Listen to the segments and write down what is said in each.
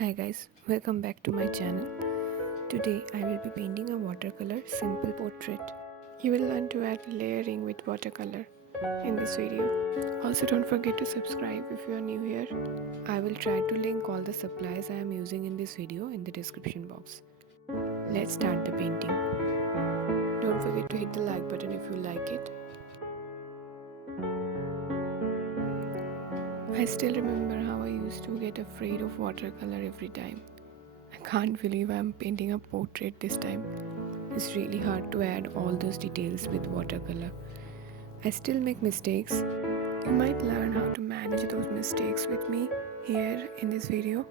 Hi guys, welcome back to my channel. Today I will be painting a watercolor simple portrait. You will learn to add layering with watercolor in this video. Also don't forget to subscribe if you are new here. I will try to link all the supplies I am using in this video in the description box. Let's start the painting. Don't forget to hit the like button if you like it. I still remember how I used to get afraid of watercolor every time. I can't believe I'm painting a portrait this time. It's really hard to add all those details with watercolor. I still make mistakes. You might learn how to manage those mistakes with me here in this video.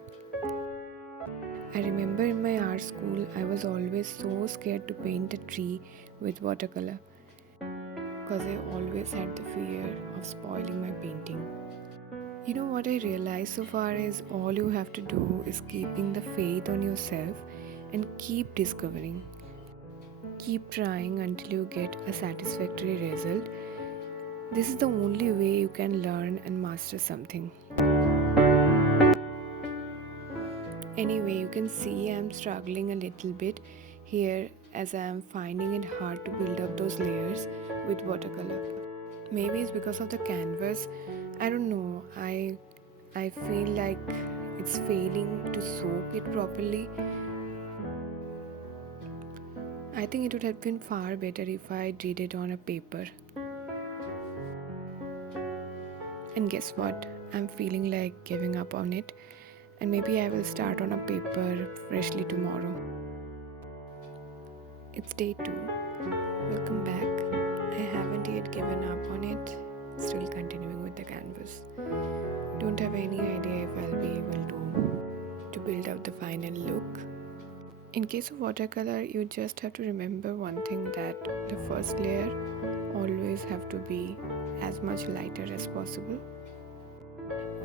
I remember in my art school I was always so scared to paint a tree with watercolor because I always had the fear of spoiling my painting. You know what I realized so far is all you have to do is keeping the faith on yourself and keep discovering. Keep trying until you get a satisfactory result. This is the only way you can learn and master something. Anyway, you can see I'm struggling a little bit here as I am finding it hard to build up those layers with watercolor. Maybe it's because of the canvas. I don't know. I feel like it's failing to soak it properly. I think it would have been far better if I did it on a paper. And guess what? I'm feeling like giving up on it, and maybe I will start on a paper freshly tomorrow. It's day 2. Welcome back. I haven't yet given up on it. Still continuing with the canvas. Don't have any idea if I'll be able to build up the final look. In case of watercolor, you just have to remember one thing, that the first layer always have to be as much lighter as possible,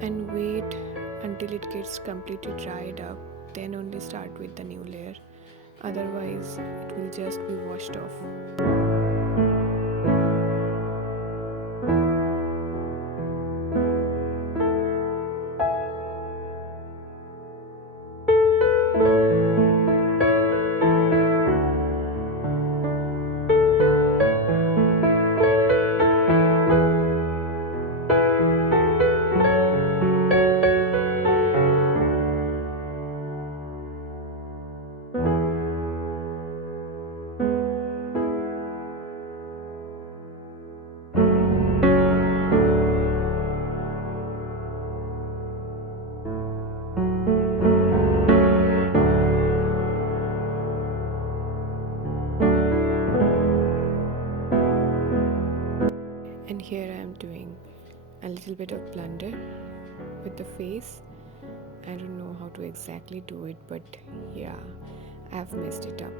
and wait until it gets completely dried up, then only start with the new layer. Otherwise it will just be washed off. And here I am doing a little bit of blunder with the face. I don't know how to exactly do it, but yeah, I have messed it up.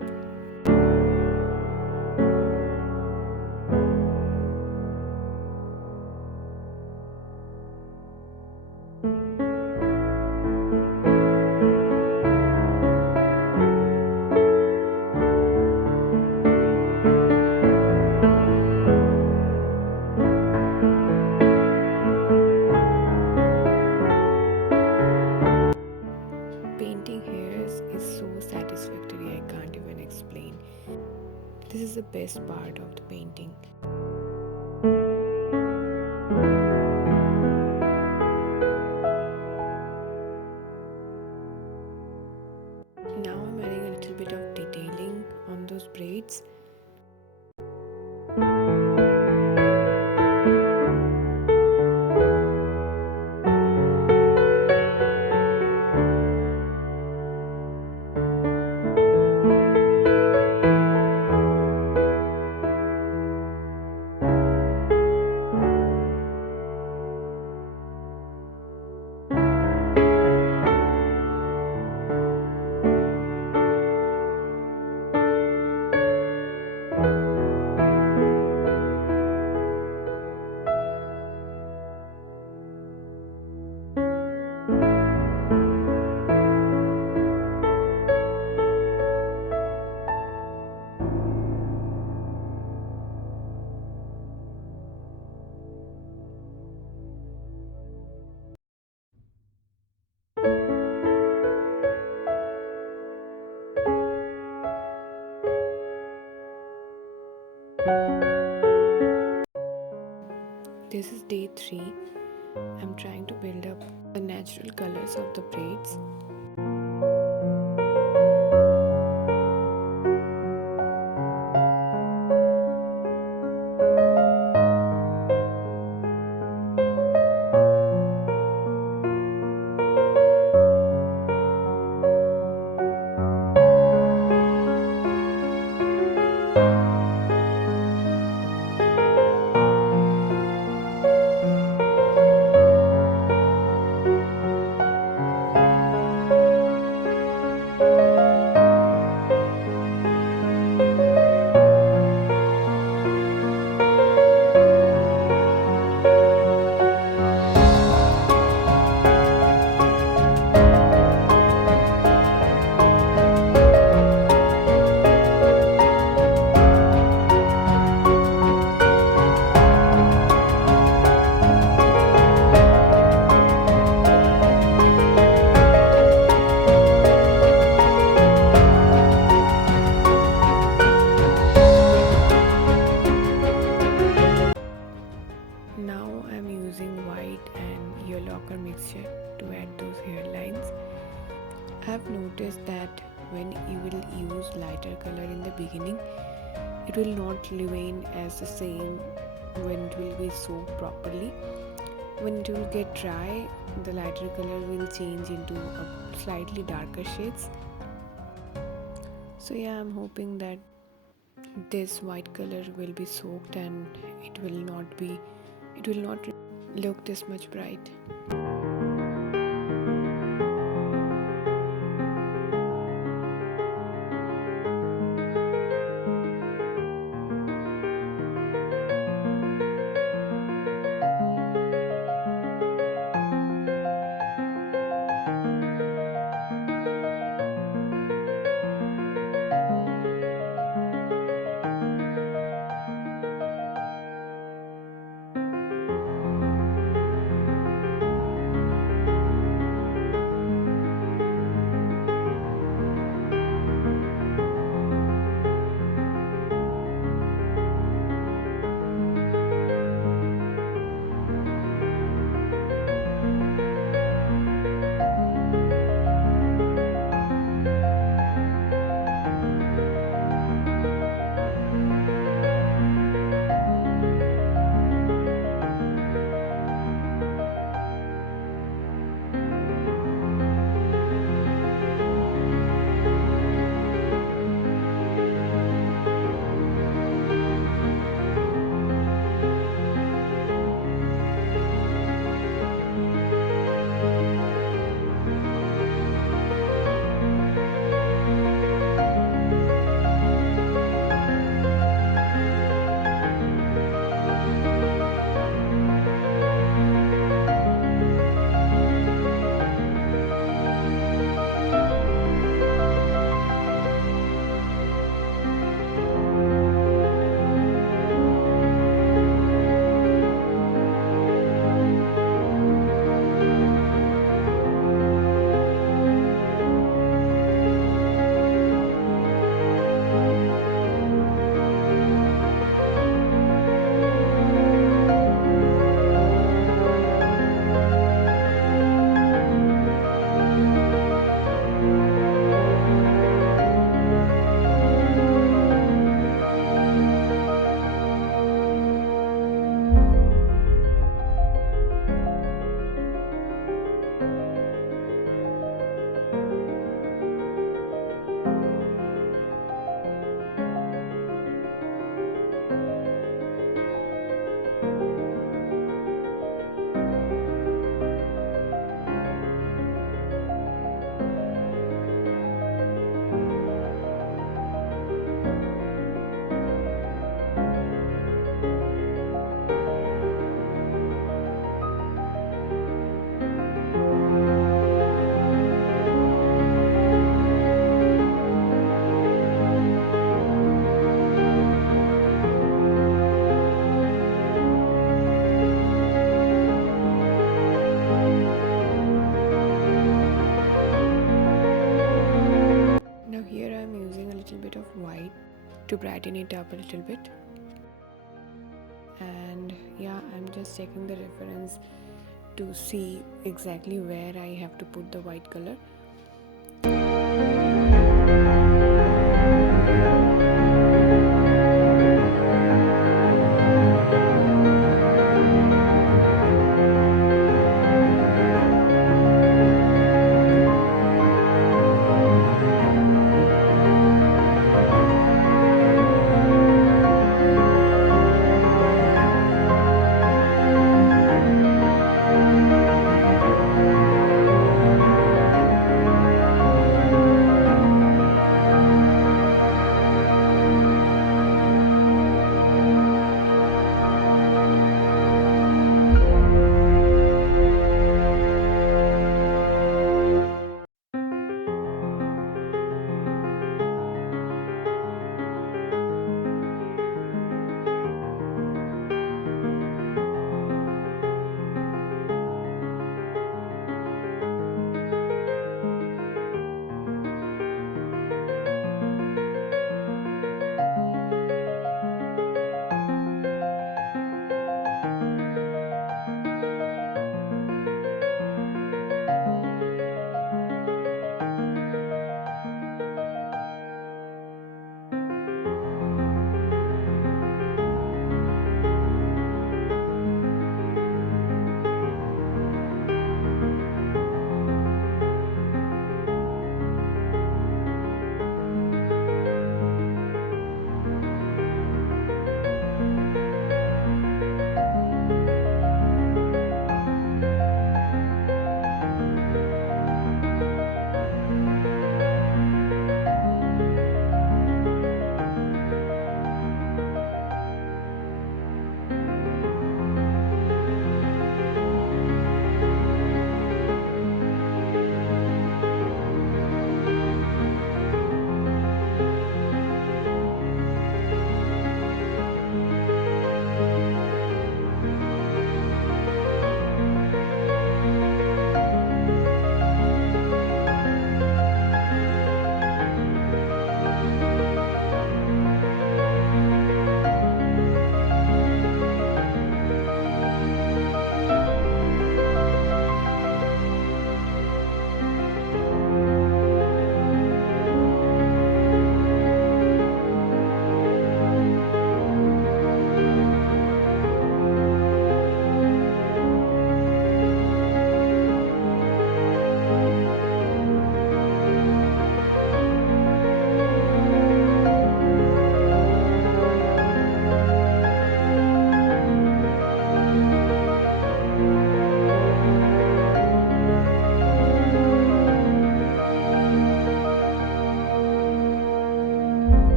Painting hairs is so satisfactory, I can't even explain. This is the best part of the painting. Now I'm adding a little bit of detailing on those braids. this is day 3. I'm trying to build up the natural colors of the braids. Now I'm using white and yellow ochre mixture to add those hairlines. I've noticed that when you will use lighter color in the beginning, it will not remain as the same when it will be soaked properly. When it will get dry, the lighter color will change into a slightly darker shades. So yeah, I'm hoping that this white color will be soaked and it will not look this much bright. to brighten it up a little bit. And yeah, I'm just checking the reference to see exactly where I have to put the white color.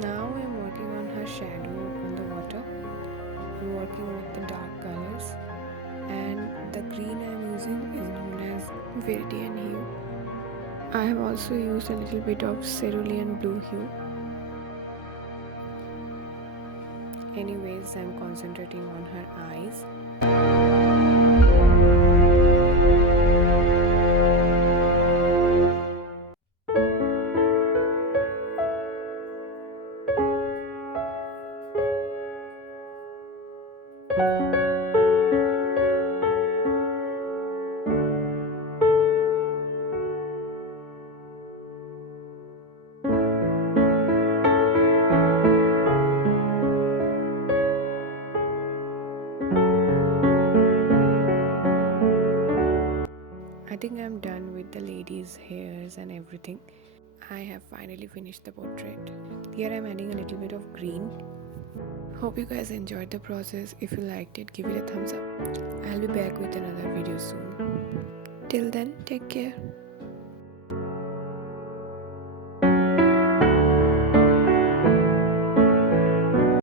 Now I'm working on her shadow on the water. I'm working with the dark colors, and the green I'm using is known as Viridian hue. I have also used a little bit of cerulean blue hue. Anyways, I'm concentrating on her eyes. I think I'm done with the ladies' hairs and everything. I have finally finished the portrait. Here I'm adding a little bit of green. Hope you guys enjoyed the process. If you liked it, give it a thumbs up. I'll be back with another video soon. Till then, take care.